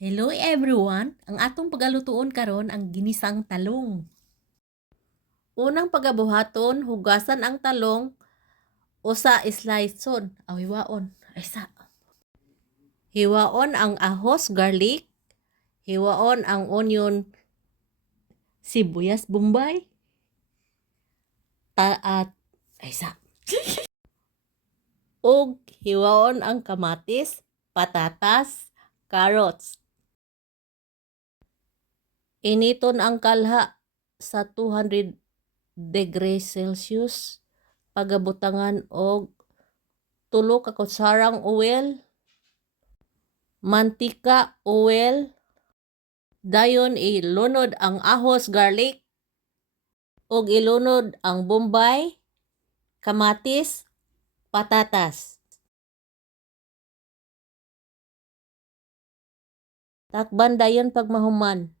Hello everyone! Ang atong pagalutuon karon ang ginisang talong. Unang pagabuhaton, hugasan ang talong usa sliceon. Hiwaon. Hiwaon ang ahos, garlic. Hiwaon ang onion, sibuyas, bombay. Og hiwaon ang kamatis, patatas, carrots. Initon ang kalha sa 200 degrees Celsius. Pagabutangan og 3 ka kutsarang oil, mantika, oil. Dayon ilunod ang ahos, garlic, og ilunod ang bombay, kamatis, patatas. Takban dayon pagmahuman.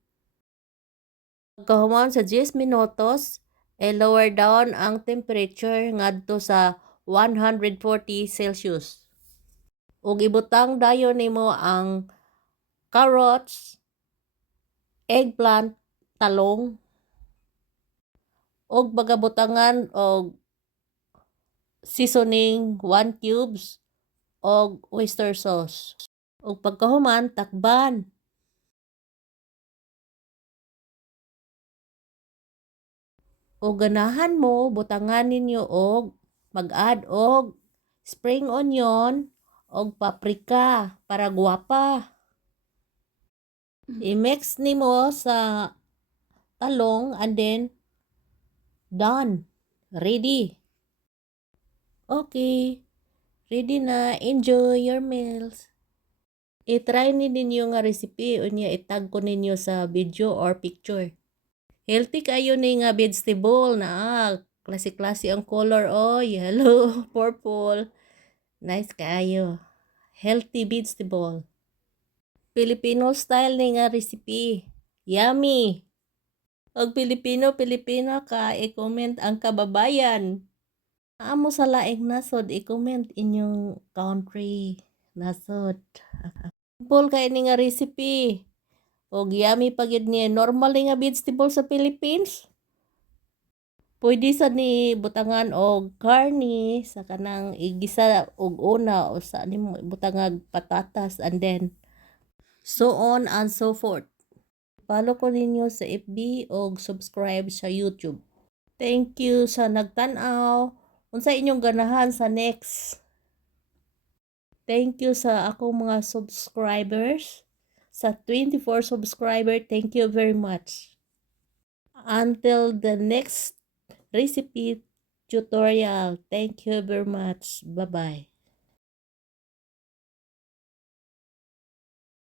Pagkahuman sa 10 minutos, lower down ang temperature ngadto sa 140 Celsius. Ug ibutang dayon nimo ang carrots, eggplant, talong, og pagabutangan og seasoning 1 cubes og oyster sauce. Ug pagkahuman, takban. O ganahan mo, butangan ninyo og mag-add og spring onion og paprika para guwapa. I-mix nimo sa talong and then done. Ready. Okay. Ready na. Enjoy your meals. I-try ninyo nga recipe unya itag ko ninyo sa video or picture. Healthy kayo ni nga vegetable na klase-klase ang color yellow, purple. Nice kayo. Healthy vegetable. Filipino style ni nga recipe. Yummy. Og Filipino ka i-comment ang kababayan. Amo sa laing nasod i-comment inyong country nasod. Simple kay ni nga recipe. Og yummy pagid ni normal nga vegetable sa Philippines. Pwede sa ni butangan og karni sa kanang igisa og una o sa nimo butangag patatas and then so on and so forth. Follow ko ninyo sa FB og subscribe sa YouTube. Thank you sa nagtan-aw. Unsa inyong ganahan sa next? Thank you sa akong mga subscribers. Sa 24 subscriber, thank you very much. Until the next recipe tutorial, thank you very much. Bye-bye.